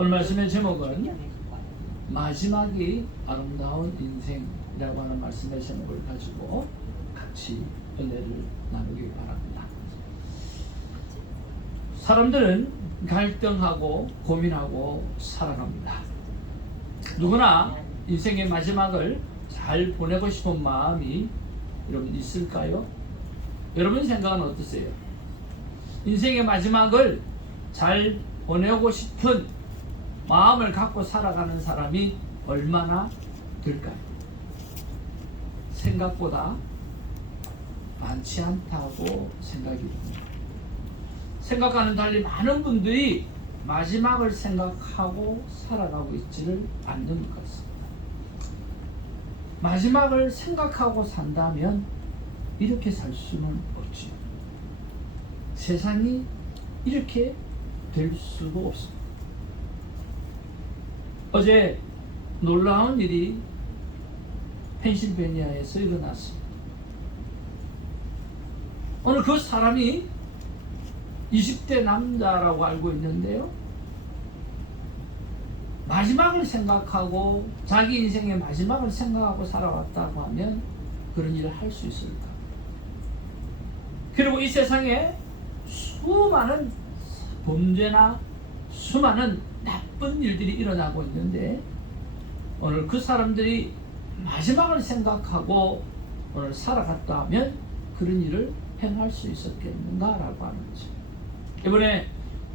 오늘 말씀의 제목은 마지막이 아름다운 인생이라고 하는 말씀의 제목을 가지고 같이 은혜를 나누기 바랍니다. 사람들은 갈등하고 고민하고 살아갑니다. 누구나 인생의 마지막을 잘 보내고 싶은 마음이 여러분 있을까요? 여러분 생각은 어떠세요? 인생의 마지막을 잘 보내고 싶은 마음을 갖고 살아가는 사람이 얼마나 될까요? 생각보다 많지 않다고 생각이 듭니다. 생각과는 달리 많은 분들이 마지막을 생각하고 살아가고 있지를 않는 것 같습니다. 마지막을 생각하고 산다면 이렇게 살 수는 없지요. 세상이 이렇게 될 수도 없습니다. 어제 놀라운 일이 펜실베니아에서 일어났습니다. 오늘 그 사람이 20대 남자라고 알고 있는데요, 마지막을 생각하고 자기 인생의 마지막을 생각하고 살아왔다고 하면 그런 일을 할 수 있을까? 그리고 이 세상에 수많은 범죄나 수많은 나쁜 일들이 일어나고 있는데 오늘 그 사람들이 마지막을 생각하고 오늘 살아갔다 하면 그런 일을 행할 수 있었겠는가라고 하는 거죠. 이번에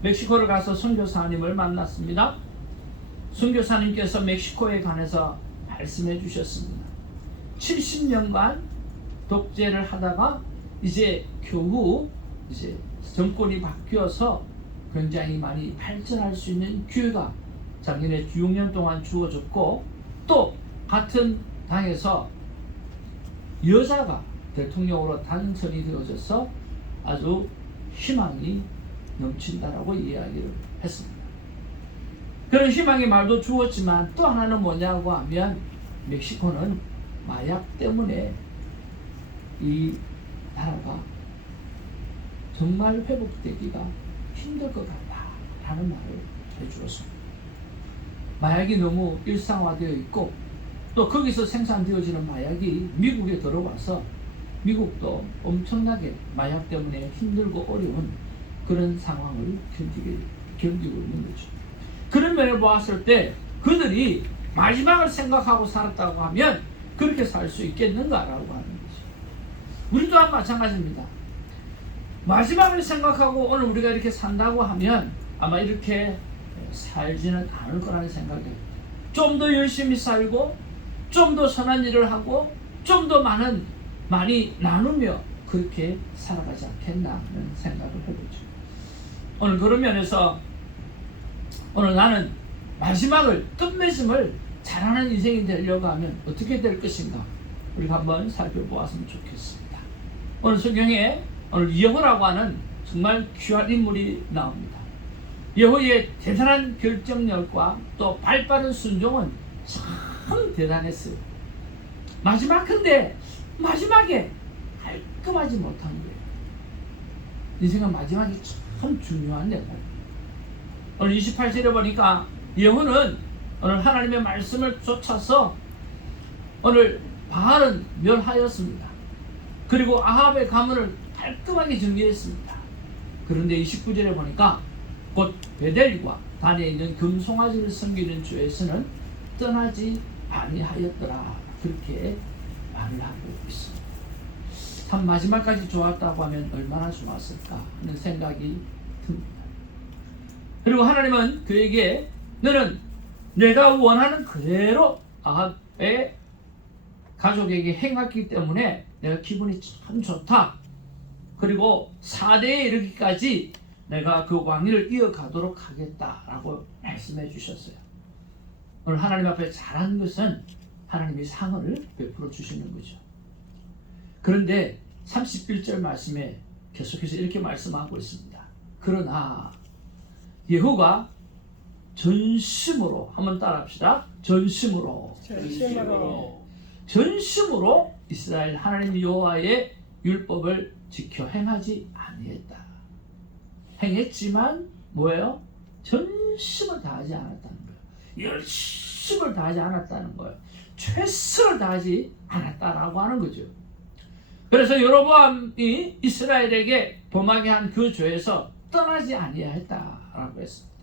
멕시코를 가서 선교사님을 만났습니다. 선교사님께서 멕시코에 관해서 말씀해 주셨습니다. 70년간 독재를 하다가 이제 겨우 정권이 바뀌어서 굉장히 많이 발전할 수 있는 기회가 작년에 6년 동안 주어졌고, 또 같은 당에서 여자가 대통령으로 당선이 되어져서 아주 희망이 넘친다라고 이야기를 했습니다. 그런 희망의 말도 주었지만 또 하나는 뭐냐고 하면 멕시코는 마약 때문에 이 나라가 정말 회복되기가 힘들 것 같다라는 말을 해주었습니다. 마약이 너무 일상화되어 있고 또 거기서 생산되어지는 마약이 미국에 들어와서 미국도 엄청나게 마약 때문에 힘들고 어려운 그런 상황을 견디고 있는 거죠. 그런 면을 보았을 때 그들이 마지막을 생각하고 살았다고 하면 그렇게 살 수 있겠는가라고 하는 거죠. 우리 또한 마찬가지입니다. 마지막을 생각하고 오늘 우리가 이렇게 산다고 하면 아마 이렇게 살지는 않을 거라는 생각이 듭니다. 좀 더 열심히 살고 좀 더 선한 일을 하고 좀 더 많이 나누며 그렇게 살아가지 않겠나 하는 생각을 해보죠. 오늘 그런 면에서 오늘 나는 마지막을 끝맺음을 잘하는 인생이 되려고 하면 어떻게 될 것인가 우리가 한번 살펴보았으면 좋겠습니다. 오늘 성경에 오늘 여호라고 하는 정말 귀한 인물이 나옵니다. 여호의 대단한 결정력과 또 발빠른 순종은 참 대단했어요. 근데 마지막에 깔끔하지 못한 거예요. 인생은 마지막이 참 중요한 역할. 오늘 28절에 보니까 여호는 오늘 하나님의 말씀을 쫓아서 오늘 바알은 멸하였습니다. 그리고 아합의 가문을 깔끔하게 정리했습니다. 그런데 29절에 보니까 곧 베델과 단에 있는 금송아지를 섬기는 주에서는 떠나지 아니하였더라. 그렇게 말을 하고 있습니다. 참 마지막까지 좋았다고 하면 얼마나 좋았을까 하는 생각이 듭니다. 그리고 하나님은 그에게 너는 내가 원하는 그대로 아합의 가족에게 행했기 때문에 내가 기분이 참 좋다. 그리고 4대에 이르기까지 내가 그 왕위를 이어가도록 하겠다라고 말씀해 주셨어요. 오늘 하나님 앞에 잘한 것은 하나님이 상을 베풀어 주시는 거죠. 그런데 31절 말씀에 계속해서 이렇게 말씀하고 있습니다. 그러나 여호가 전심으로 한번 따라합시다. 전심으로 이스라엘 하나님 여호와의 율법을 지켜 행하지 아니했다. 행했지만 뭐예요? 전 열심을 다하지 않았다는 거예요. 열심을 다하지 않았다는 거예요. 최선을 다하지 않았다라고 하는 거죠. 그래서 여로보암이 이스라엘에게 범하게 한 그 죄에서 떠나지 아니하였다라고 했습니다.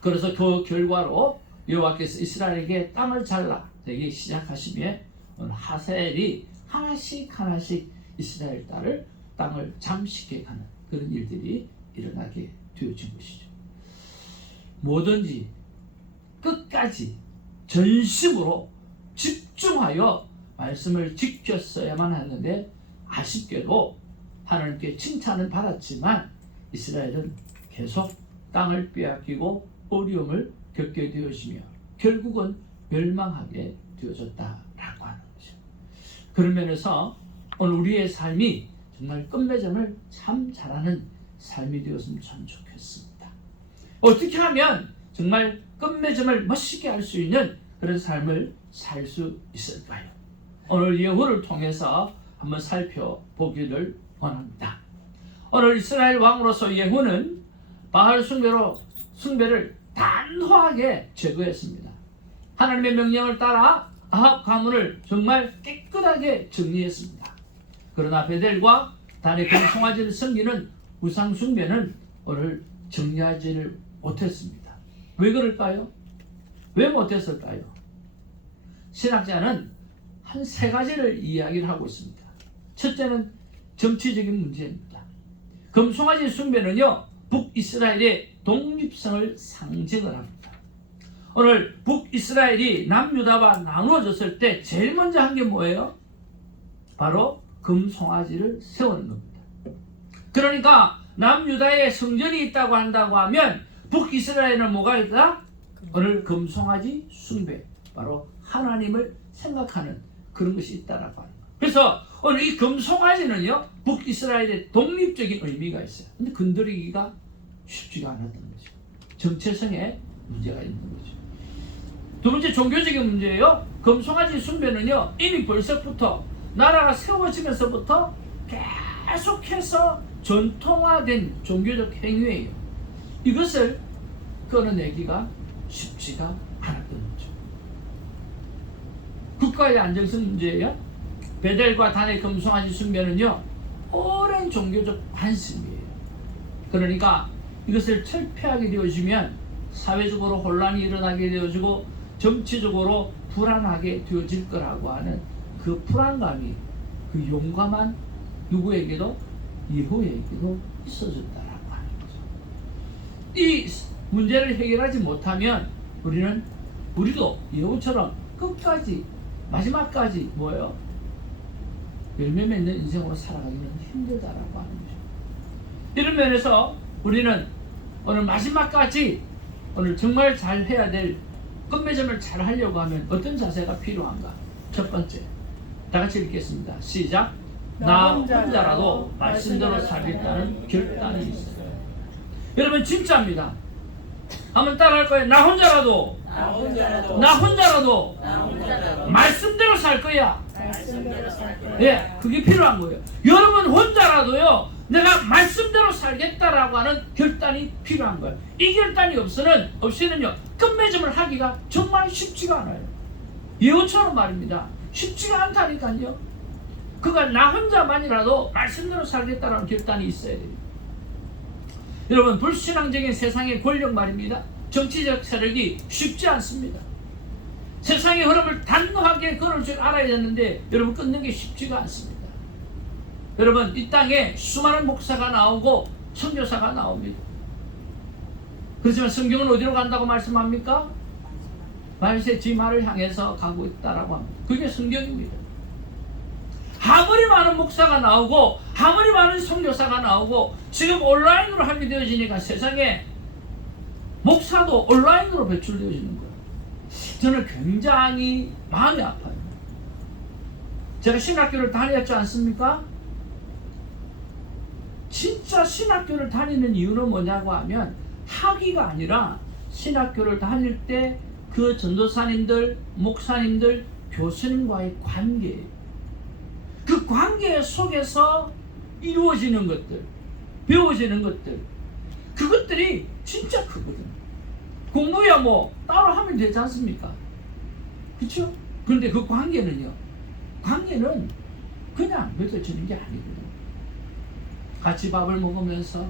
그래서 그 결과로 여호와께서 이스라엘에게 땅을 잘라내기 시작하시며 하사엘이 하나씩 하나씩 이스라엘 땅을 잠식해 가는 그런 일들이 일어나게 되어진 것이죠. 뭐든지 끝까지 전심으로 집중하여 말씀을 지켰어야만 했는데 아쉽게도 하나님께 칭찬은 받았지만 이스라엘은 계속 땅을 빼앗기고 어려움을 겪게 되어지며 결국은 멸망하게 되어졌다라고 하는 거죠. 그런 면에서 오늘 우리의 삶이 정말 끝맺음을 참 잘하는 삶이 되었으면 참 좋겠습니다. 어떻게 하면 정말 끝맺음을 멋있게 할 수 있는 그런 삶을 살 수 있을까요? 오늘 예후를 통해서 한번 살펴보기를 원합니다. 오늘 이스라엘 왕으로서 예후는 바알 숭배를 단호하게 제거했습니다. 하나님의 명령을 따라 아합 가문을 정말 깨끗하게 정리했습니다. 그러나 베델과 단의 금송아지를 섬기는 우상 숭배는 오늘 정리하지를 못했습니다. 왜 그럴까요? 왜 못했을까요? 신학자는 한 세 가지를 이야기를 하고 있습니다. 첫째는 정치적인 문제입니다. 금송아지 숭배는요, 북이스라엘의 독립성을 상징을 합니다. 오늘 북이스라엘이 남유다와 나누어졌을 때 제일 먼저 한 게 뭐예요? 바로 금송아지를 세우는 겁니다. 그러니까 남유다에 성전이 있다고 한다고 하면 북이스라엘은 뭐가 있다? 오늘 금송아지 숭배, 바로 하나님을 생각하는 그런 것이 있다라고 하는 거예요. 그래서 오늘 이 금송아지는요, 북이스라엘의 독립적인 의미가 있어요. 근데 건드리기가 쉽지가 않았던 거죠. 정체성에 문제가 있는 거죠. 두 번째, 종교적인 문제예요. 금송아지 숭배는요, 이미 벌써부터 나라가 세워지면서부터 계속해서 전통화된 종교적 행위예요. 이것을 끊어내기가 쉽지가 않았던 거죠. 국가의 안정성 문제예요. 베델과 단의 금송아지 숭배는요, 오랜 종교적 관습이에요. 그러니까 이것을 철폐하게 되어지면 사회적으로 혼란이 일어나게 되어지고 정치적으로 불안하게 되어질 거라고 하는 그 불안감이 그 용감한 누구에게도 예후에게도 있어졌다라고 하는 거죠. 이 문제를 해결하지 못하면 우리도 예후처럼 끝까지 마지막까지 뭐예요? 열매 맺는 인생으로 살아가기는 힘들다라고 하는 거죠. 이런 면에서 우리는 오늘 마지막까지 오늘 정말 잘 해야 될 끝맺음을 잘 하려고 하면 어떤 자세가 필요한가? 첫 번째, 다 같이 읽겠습니다. 시작. 나 혼자라도 말씀대로 살겠다는 결단이 있어요. 여러분 진짜입니다. 한번 따라할 거예요. 나 혼자라도 말씀대로 살 거야. 예, 그게 필요한 거예요. 여러분 혼자라도요, 내가 말씀대로 살겠다라고 하는 결단이 필요한 거예요. 이 결단이 없이는요, 끝맺음을 하기가 정말 쉽지가 않아요. 예후처럼 말입니다. 쉽지가 않다니까요. 그가 나 혼자만이라도 말씀대로 살겠다라는 결단이 있어야 돼요. 여러분, 불신앙적인 세상의 권력 말입니다. 정치적 세력이 쉽지 않습니다. 세상의 흐름을 단호하게 걸을 줄 알아야 되는데 여러분, 끊는 게 쉽지가 않습니다. 여러분, 이 땅에 수많은 목사가 나오고 선교사가 나옵니다. 그렇지만 성경은 어디로 간다고 말씀합니까? 말세 지마를 향해서 가고 있다라고 합니다. 그게 성경입니다. 아무리 많은 목사가 나오고 아무리 많은 선교사가 나오고 지금 온라인으로 하게 되어지니까 세상에 목사도 온라인으로 배출되어지는 거예요. 저는 굉장히 마음이 아파요. 제가 신학교를 다녔지 않습니까? 진짜 신학교를 다니는 이유는 뭐냐고 하면 학위가 아니라 신학교를 다닐 때 그 전도사님들, 목사님들, 교수님과의 관계예요. 그 관계 속에서 이루어지는 것들, 배워지는 것들, 그 그것들이 진짜 크거든. 공부야 뭐 따로 하면 되지 않습니까? 그렇죠? 그런데 그 관계는요, 관계는 그냥 맺어지는 게 아니거든. 같이 밥을 먹으면서,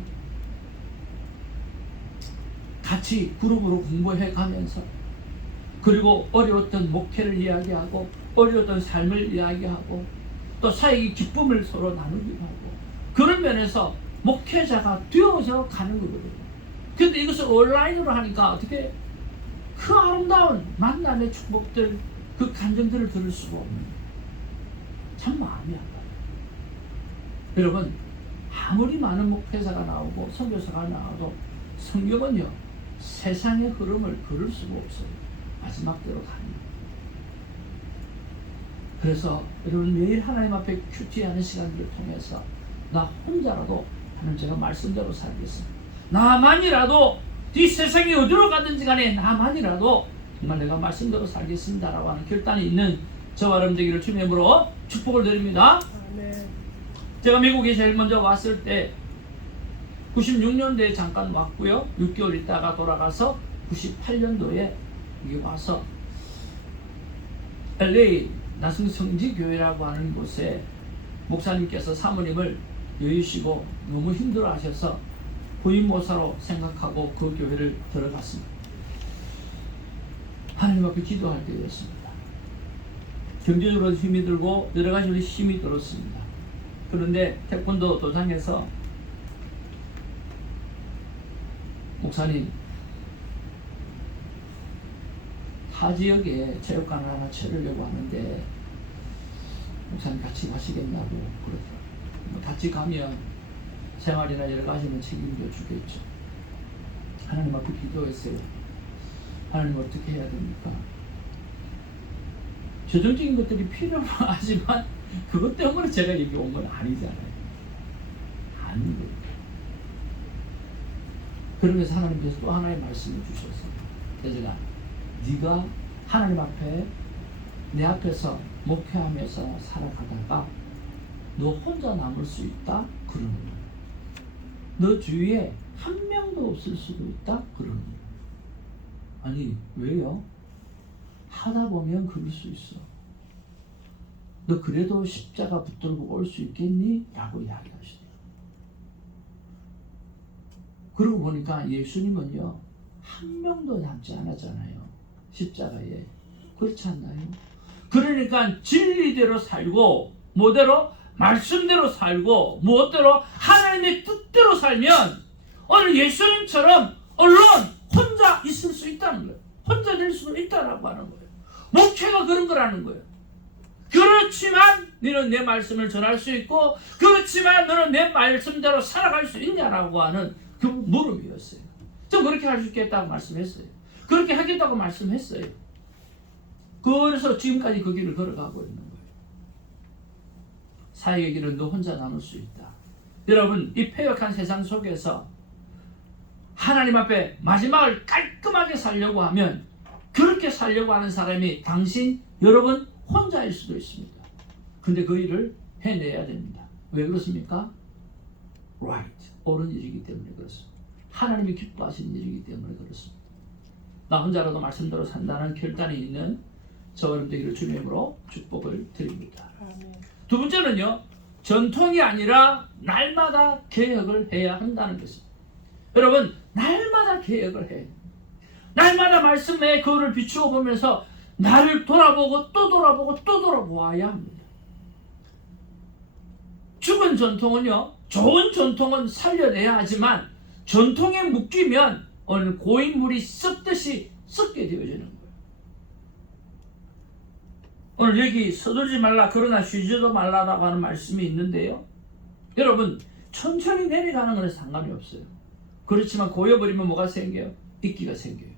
같이 그룹으로 공부해 가면서, 그리고 어려웠던 목회를 이야기하고, 어려웠던 삶을 이야기하고, 또 사역의 기쁨을 서로 나누기도 하고, 그런 면에서 목회자가 되어져 가는 거거든요. 근데 이것을 온라인으로 하니까 어떻게 그 아름다운 만남의 축복들, 그 감정들을 들을 수가 없는, 참 마음이 아파요. 여러분, 아무리 많은 목회자가 나오고 선교사가 나와도 성경은요, 세상의 흐름을 걸을 수가 없어요. 마지막대로 갑니다. 그래서 여러분, 매일 하나님 앞에 큐티하는 시간들을 통해서 나 혼자라도 하나님, 제가 말씀대로 살겠습니다. 나만이라도 이 세상이 어디로 가든지 간에 나만이라도 정말 내가 말씀대로 살겠습니다라고 하는 결단이 있는 저와 여러분 되기를 주님의 이름으로 축복을 드립니다. 네. 제가 미국에 제일 먼저 왔을 때 96년도에 잠깐 왔고요. 6개월 있다가 돌아가서 98년도에 여기 와서 LA 나승성지교회라고 하는 곳에 목사님께서 사모님을 여의시고 너무 힘들어 하셔서 부임모사로 생각하고 그 교회를 들어갔습니다. 하나님 앞에 기도할 때였습니다. 경제적으로 힘이 들고 여러 가지로 힘이 들었습니다. 그런데 태권도 도장에서 목사님, 타 지역에 체육관을 하나 차리려고 하는데 목사님 같이 가시겠냐고 그러더라고요. 같이 가면 생활이나 여러 가지는 책임져 주겠죠. 하나님 앞에 기도했어요. 하나님 어떻게 해야 됩니까? 재정적인 것들이 필요하지만 그것 때문에 제가 여기 온 건 아니잖아요. 아닌 거예요. 그러면서 하나님께서 또 하나의 말씀을 주셔서, 제가 네가 하나님 앞에 내 앞에서 목회하면서 살아가다가 너 혼자 남을 수 있다? 그러는 거예요. 너 주위에 한 명도 없을 수도 있다? 그러는 거예요. 아니 왜요? 하다 보면 그럴 수 있어. 너 그래도 십자가 붙들고 올 수 있겠니? 라고 이야기하시더라고요. 그러고 보니까 예수님은요, 한 명도 남지 않았잖아요. 십자가에. 그렇지 않나요? 그러니까 진리대로 살고, 뭐대로? 말씀대로 살고, 무엇대로? 하나님의 뜻대로 살면 오늘 예수님처럼 언론 혼자 있을 수 있다는 거예요. 혼자 될 수도 있다라고 하는 거예요. 목회가 그런 거라는 거예요. 그렇지만 너는 내 말씀을 전할 수 있고, 그렇지만 너는 내 말씀대로 살아갈 수 있냐라고 하는 그 물음이었어요. 저 그렇게 할 수 있겠다고 말씀했어요. 그렇게 하겠다고 말씀했어요. 그래서 지금까지 그 길을 걸어가고 있는 거예요. 사역의 길은 너 혼자 남을 수 있다. 여러분, 이 패역한 세상 속에서 하나님 앞에 마지막을 깔끔하게 살려고 하면, 그렇게 살려고 하는 사람이 당신, 여러분 혼자일 수도 있습니다. 근데 그 일을 해내야 됩니다. 왜 그렇습니까? Right. 옳은 일이기 때문에 그렇습니다. 하나님이 기뻐하시는 일이기 때문에 그렇습니다. 나 혼자라도 말씀대로 산다는 결단이 있는 저 여러분들에게 주님의 이름으로 축복을 드립니다. 아멘. 두 번째는요, 전통이 아니라 날마다 개혁을 해야 한다는 것입니다. 여러분, 날마다 개혁을 해. 날마다 말씀에 그거를 비추어 보면서 나를 돌아보고 또 돌아보고 또 돌아보아야 합니다. 죽은 전통은요, 좋은 전통은 살려내야 하지만 전통에 묶이면 오늘 고인물이 썩듯이 썩게 되어지는 거예요. 오늘 여기 서두르지 말라 그러나 쉬지도 말라라고 하는 말씀이 있는데요, 여러분 천천히 내려가는 건 상관이 없어요. 그렇지만 고여버리면 뭐가 생겨요? 이끼가 생겨요.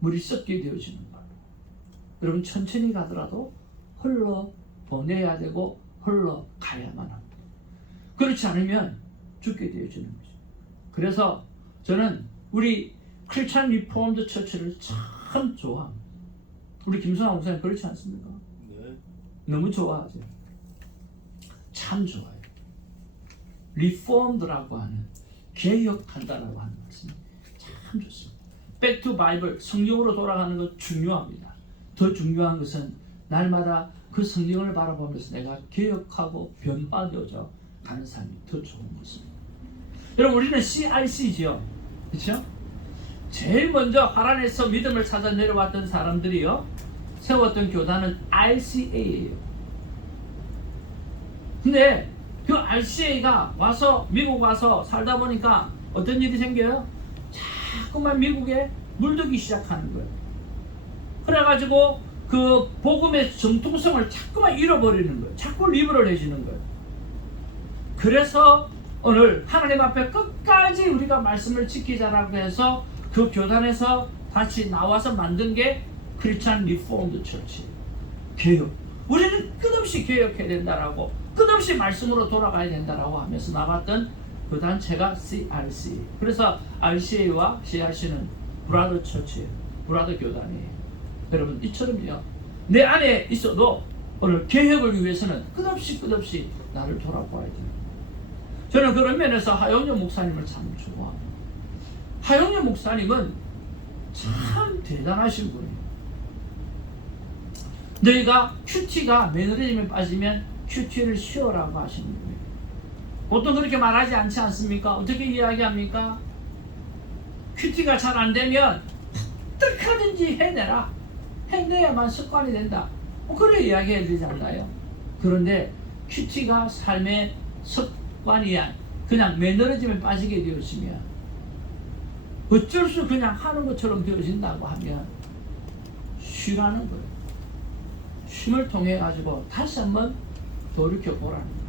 물이 썩게 되어지는 거예요. 여러분 천천히 가더라도 흘러 보내야 되고 흘러 가야만 합니다. 그렇지 않으면 죽게 되어지는 거죠. 그래서 저는 우리 크리스천 리포먼드 처치를 참 좋아합니다. 우리 김성환 목사님 그렇지 않습니까? 네. 너무 좋아하죠. 참 좋아요. 리포먼드라고 하는 개혁한다라고 하는 말씀이 참 좋습니다. Back to Bible, 성경으로 돌아가는 것 중요합니다. 더 중요한 것은 날마다 그 성경을 바라보면서 내가 개혁하고 변화되어져 가는 삶이 더 좋은 것입니다. 여러분, 우리는 CRC죠. 그렇죠? 제일 먼저 하란에서 믿음을 찾아 내려왔던 사람들이요, 세웠던 교단은 RCA예요. 근데 그 RCA가 와서 미국 와서 살다 보니까 어떤 일이 생겨요? 자꾸만 미국에 물들기 시작하는 거예요. 그래가지고 그 복음의 정통성을 자꾸만 잃어버리는 거예요. 자꾸 리버럴해지는 거예요. 그래서 오늘 하나님 앞에 끝까지 우리가 말씀을 지키자라고 해서 그 교단에서 다시 나와서 만든 게 크리스찬 리포먼드 처치, 개혁. 우리는 끝없이 개혁해야 된다라고, 끝없이 말씀으로 돌아가야 된다라고 하면서 나갔던 그 단체가 CRC. 그래서 RCA와 CRC는 브라더 처치예요. 브라더 교단이에요. 여러분, 이처럼요, 내 안에 있어도 오늘 개혁을 위해서는 끝없이 나를 돌아봐야 돼요. 저는 그런 면에서 하용렬 목사님을 참 좋아합니다. 하용렬 목사님은 참 대단하신 분이에요. 너희가 큐티가 매너리즘에 빠지면 큐티를 쉬어라고 하시는 거예요. 보통 그렇게 말하지 않지 않습니까? 어떻게 이야기합니까? 큐티가 잘 안 되면 어떻게 하든지 해내라. 해내야만 습관이 된다. 그래 이야기해야 되지 않나요? 그런데 큐티가 삶의 습관이 그냥 매너리즘에 빠지게 되어지면, 어쩔 수 그냥 하는 것처럼 되어진다고 하면 쉬라는 거예요. 쉼을 통해 가지고 다시 한번 돌이켜 보라는 거예요.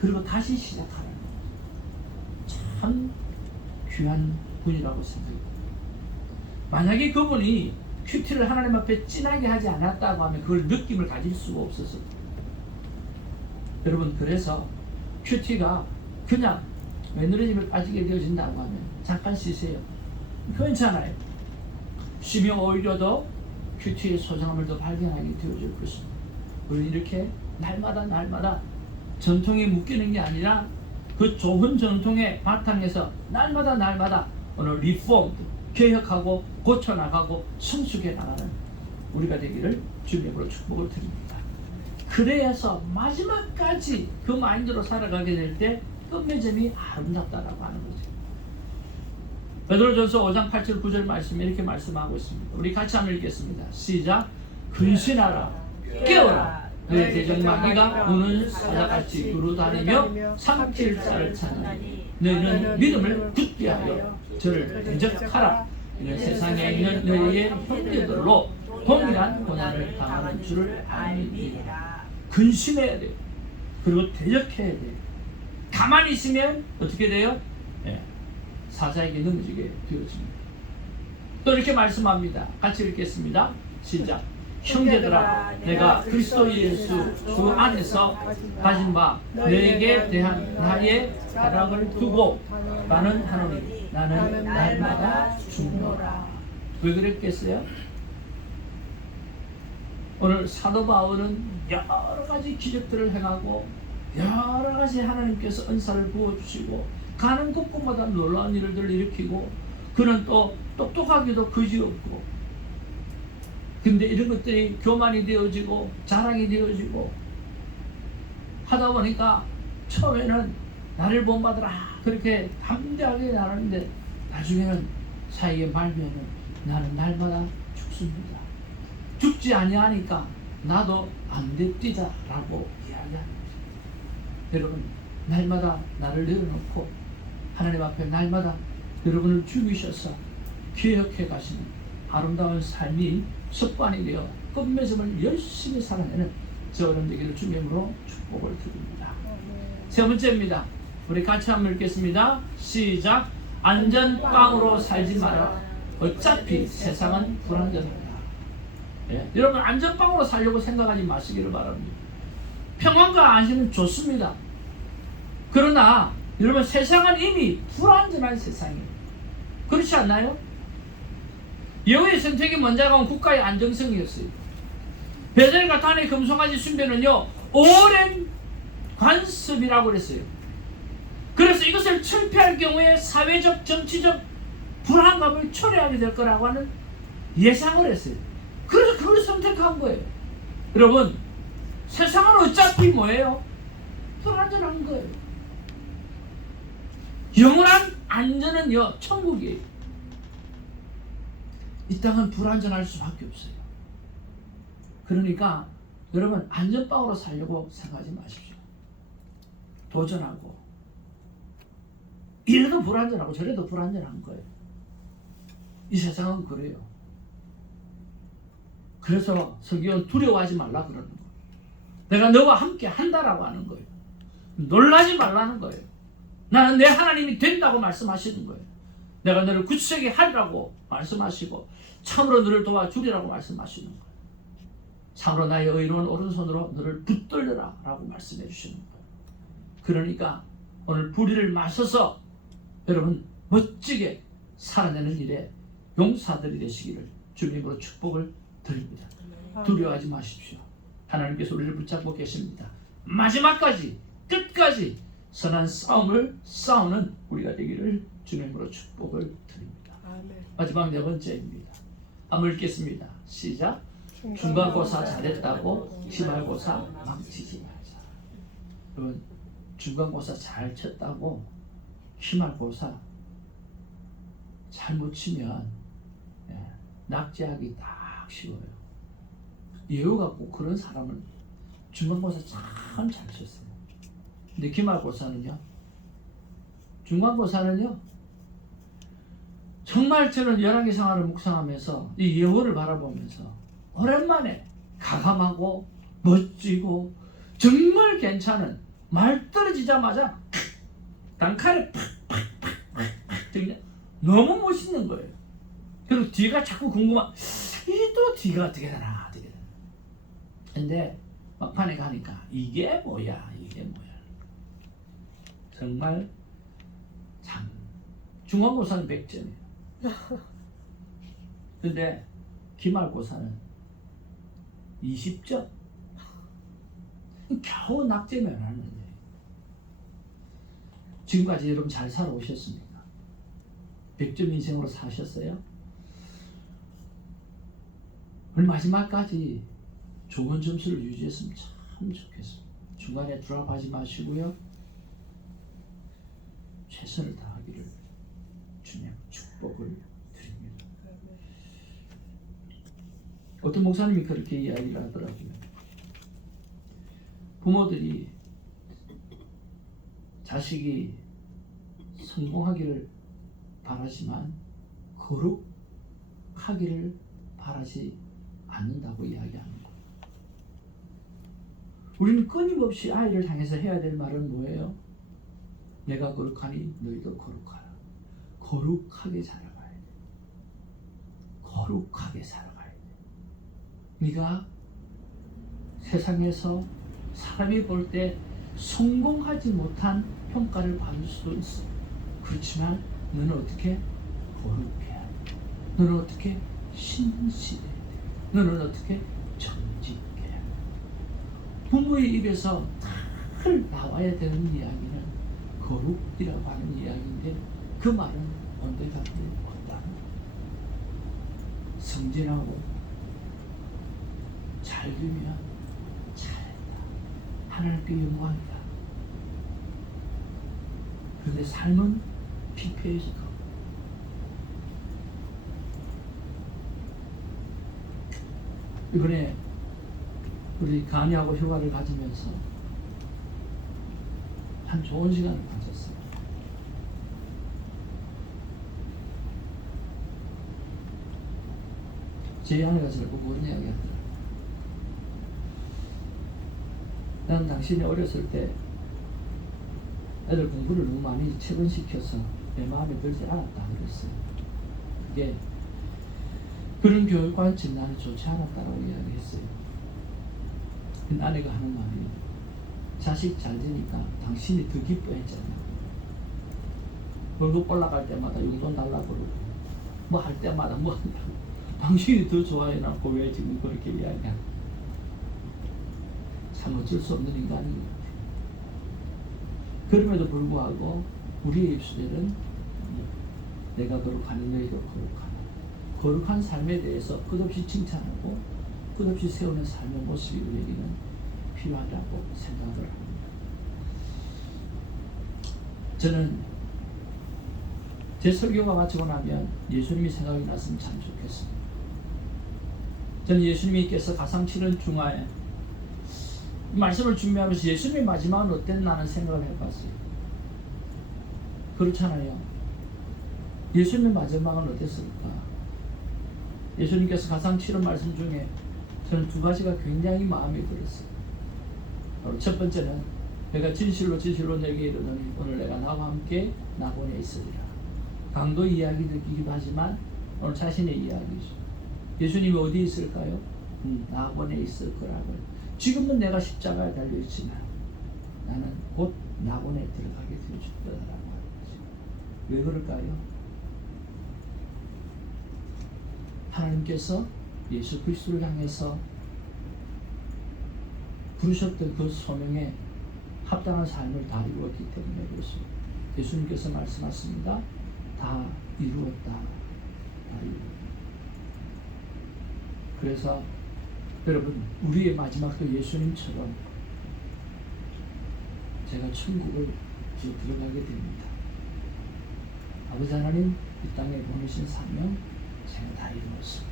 그리고 다시 시작하라는 거예요. 참 귀한 분이라고 생각해요. 만약에 그분이 큐티를 하나님 앞에 진하게 하지 않았다고 하면 그걸 느낌을 가질 수가 없었어요. 여러분, 그래서 큐티가 그냥 매너리즘에 빠지게 되어진다고 하면 잠깐 쉬세요. 괜찮아요. 쉬면 오히려 더 큐티의 소중함을 더 발견하게 되어질 것입니다. 우리는 이렇게 날마다 전통에 묶이는 게 아니라 그 좋은 전통의 바탕에서 날마다 오늘 리폼, 개혁하고 고쳐나가고 성숙해 나가는 우리가 되기를 주님으로 축복을 드립니다. 그래서 마지막까지 그 마인드로 살아가게 될 때 끝맺음이 아름답다라고 하는 거죠. 베드로전서 5장 8절 9절 말씀에 이렇게 말씀하고 있습니다. 우리 같이 한번 읽겠습니다. 시작. 근신하라, 깨어라. 너의 대적마귀가 우는 사자같이 두루다니며 삼킬 자를 찾나니 너희는 믿음을 굳게 하여 저를 대적하라. 이는 세상에 있는 너희의 형제들로 동일한 고난을 당하는 줄을 아니니라. 근신해야 돼요. 그리고 대적해야 돼요. 가만히 있으면 어떻게 돼요? 사자에게 넘어지게 되어집니다. 또 이렇게 말씀합니다. 같이 읽겠습니다. 시작. 형제들아, 내가 그리스도 예수 주 안에서 가진 바 너에게 대한 나의 사랑을 두고 나는 하노니 나는 날마다 죽노라. 왜 그랬겠어요? 오늘 사도 바울은 여러 가지 기적들을 행하고 여러 가지 하나님께서 은사를 부어주시고 가는 곳곳마다 놀라운 일들을 일으키고, 그는 또 똑똑하기도 그지없고, 근데 이런 것들이 교만이 되어지고 자랑이 되어지고 하다 보니까 처음에는 나를 본받으라 그렇게 담대하게 나누는데 나중에는 사이에 말면은 나는 날마다 죽습니다. 죽지 아니하니까 나도 안 됩디다 라고 이야기합니다. 여러분, 날마다 나를 내려놓고 하나님 앞에 날마다 여러분을 죽이셔서 개혁해 가시는 아름다운 삶이 습관이 되어 끝맺음을 열심히 살아내는 저 여러분 되기를 주님으로 축복을 드립니다. 세 번째입니다. 우리 같이 한번 읽겠습니다. 시작. 안전빵으로 살지 마라. 어차피 세상은 불안전하다. 여러분, 안전빵으로 살려고 생각하지 마시기를 바랍니다. 평안과 안심은 좋습니다. 그러나 여러분, 세상은 이미 불안전한 세상이에요. 그렇지 않나요? 여호와의 선택이 먼저 간 국가의 안정성이었어요. 베델과 단의 금송아지 숭배는요, 오랜 관습이라고 그랬어요. 그래서 이것을 철폐할 경우에 사회적, 정치적 불안감을 초래하게 될 거라고 하는 예상을 했어요. 그래서 그걸 선택한 거예요. 여러분, 세상은 어차피 뭐예요? 불안전한 거예요. 영원한 안전은요, 천국이에요. 이 땅은 불안전할 수밖에 없어요. 그러니까 여러분, 안전빵으로 살려고 생각하지 마십시오. 도전하고, 이래도 불안전하고 저래도 불안전한 거예요. 이 세상은 그래요. 그래서 설교는 두려워하지 말라 그러는 거예요. 내가 너와 함께 한다라고 하는 거예요. 놀라지 말라는 거예요. 나는 내 하나님이 된다고 말씀하시는 거예요. 내가 너를 굳세게 하리라고 말씀하시고 참으로 너를 도와주리라고 말씀하시는 거예요. 참으로 나의 의로운 오른손으로 너를 붙들려라 라고 말씀해 주시는 거예요. 그러니까 오늘 불의를 마셔서 여러분 멋지게 살아내는 일에 용사들이 되시기를 주님으로 축복을 드립니다. 두려워하지 마십시오. 하나님께서 우리를 붙잡고 계십니다. 마지막까지 끝까지 선한 싸움을 싸우는 우리가 되기를 주님으로 축복을 드립니다. 마지막 네 번째입니다. 한번 읽겠습니다. 시작. 중간고사 잘했다고 기말고사 망치지 말자. 여러분, 중간고사 잘 쳤다고 기말고사 잘못 치면 낙제하기 딱 쉬워요. 예우가 꼭 그런 사람은 중간고사 참 잘 쳤어요. 근데 기말고사는요, 중간고사는요, 정말 저는 열왕기 생활을 묵상하면서 이 예후를 바라보면서 오랜만에 가감하고 멋지고 정말 괜찮은 말 떨어지자마자 단칼에 팍팍팍 너무 멋있는 거예요. 그리고 뒤가 자꾸 궁금한, 이게 또 뒤가 어떻게 되나 어떻게 되나. 근데 막판에 가니까 이게 뭐야 이게 뭐야. 정말 참 중간고사는 100점이에요. 근데 기말고사는 20점. 겨우 낙제 면하는데. 지금까지 여러분 잘 살아오셨습니까? 100점 인생으로 사셨어요? 오늘 마지막까지 좋은 점수를 유지했으면 참 좋겠어요. 중간에 드랍하지 마시고요. 최선을 다하기를 주님 축복을 드립니다. 어떤 목사님이 그렇게 이야기를 하더라고요. 부모들이 자식이 성공하기를 바라지만 거룩하기를 바라지 않는다고 이야기하는 거예요. 우리는 끊임없이 아이를 향해서 해야 될 말은 뭐예요? 내가 거룩하니 너희도 거룩하라. 거룩하게 살아가야 돼. 거룩하게 살아가야 돼. 네가 세상에서 사람이 볼 때 성공하지 못한 평가를 받을 수도 있어. 그렇지만 너는 어떻게 거룩해야 돼. 너는 어떻게 신실해야 돼. 너는 어떻게 정직해야 돼. 부모의 입에서 늘 나와야 되는 이야기는 거룩이라고 하는 이야기인데 그 말은 온데간데 없다는 거예요. 성진하고 잘 되면 잘했다. 하나님께 영광이다. 그런데 삶은 피폐해질 겁니다. 이번에 우리 강의하고 휴가를 가지면서 한 좋은 시간을 가졌어요. 제 아내가 저를 보고 그런 이야기 하더라고요. 난 당신이 어렸을 때 애들 공부를 너무 많이 체근시켜서 내 마음에 들지 않았다 그랬어요. 그게 그런 교육관점 나는 좋지 않았다라고 이야기했어요. 근데 아내가 하는 말이 자식 잘 되니까 당신이 더 기뻐했잖아. 월급 올라갈 때마다 용돈 달라고 그러고 뭐 할 때마다 뭐 한다고 당신이 더 좋아해놓고 왜 지금 그렇게 이야기하냐. 참 어쩔 수 없는 인간인 것 같아요. 그럼에도 불구하고 우리의 입술에는 내가 거룩하니 너희도 거룩하라. 거룩한 삶에 대해서 끝없이 칭찬하고 끝없이 세우는 삶의 모습이 우리에게는 필요하다고 생각을 합니다. 저는 제 설교가 마치고 나면 예수님이 생각이 났으면 참 좋겠습니다. 저는 예수님께서 가상 치는 중화에 말씀을 준비하면서 예수님의 마지막은 어땠나 하는 생각을 해봤어요. 그렇잖아요. 예수님의 마지막은 어땠을까? 예수님께서 가상 치는 말씀 중에 저는 두 가지가 굉장히 마음에 들었어요. 바로 첫 번째는 내가 진실로 진실로 내게 이르노니 오늘 내가 나와 함께 낙원에 있으리라. 강도 이야기이기도 하지만 오늘 자신의 이야기죠. 예수님이 어디 있을까요? 낙원에 있을 거라고요. 지금은 내가 십자가에 달려있지만 나는 곧 낙원에 들어가게 되어줄 거라고 하는 거죠. 왜 그럴까요? 하나님께서 예수 그리스도를 향해서 부르셨던 그 소명에 합당한 삶을 다 이루었기 때문에 그렇습니다. 예수님께서 말씀하십니다. 다 이루었다. 다 이루었다. 그래서 여러분 우리의 마지막도 예수님처럼 제가 천국을 들어가게 됩니다. 아버지 하나님 이 땅에 보내신 사명 제가 다 이루었습니다.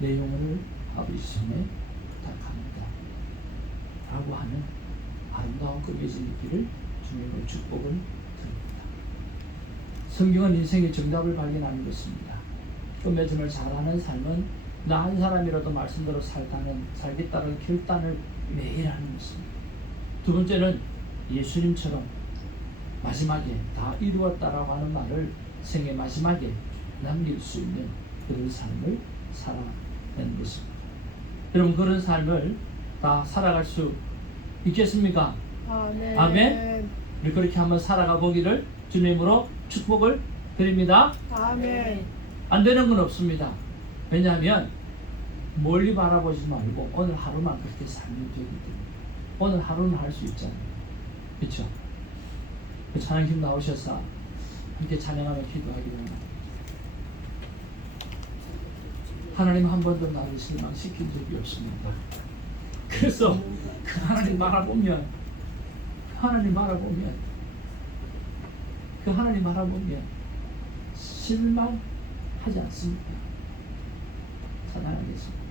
내 영혼을 아버지 손에 부탁합니다. 라고 하는 아름다운 끝맺음의 길을 주님의 축복을 드립니다. 성경은 인생의 정답을 발견하는 것입니다. 끝맺음을 잘하는 삶은 나 한 사람이라도 말씀대로 살겠다는 결단을 매일 하는 것입니다. 두 번째는 예수님처럼 마지막에 다 이루었다라고 하는 말을 생의 마지막에 남길 수 있는 그런 삶을 살아내는 것입니다. 여러분 그런 삶을 다 살아갈 수 있겠습니까? 아멘. 아멘. 우리 그렇게 한번 살아가 보기를 주님으로 축복을 드립니다. 아멘. 안 되는 건 없습니다. 왜냐하면 멀리 바라보지 말고 오늘 하루만 그렇게 살면 되기 때문에 오늘 하루는 할 수 있잖아요. 그렇죠? 찬양팀 나오셔서 함께 찬양하며 기도하기를 합니다. 하나님 한 번도 나를 실망시킨 적이 없습니다. 그래서 그 하나님 바라보면 실망하지 않습니다. 찬양하겠습니다.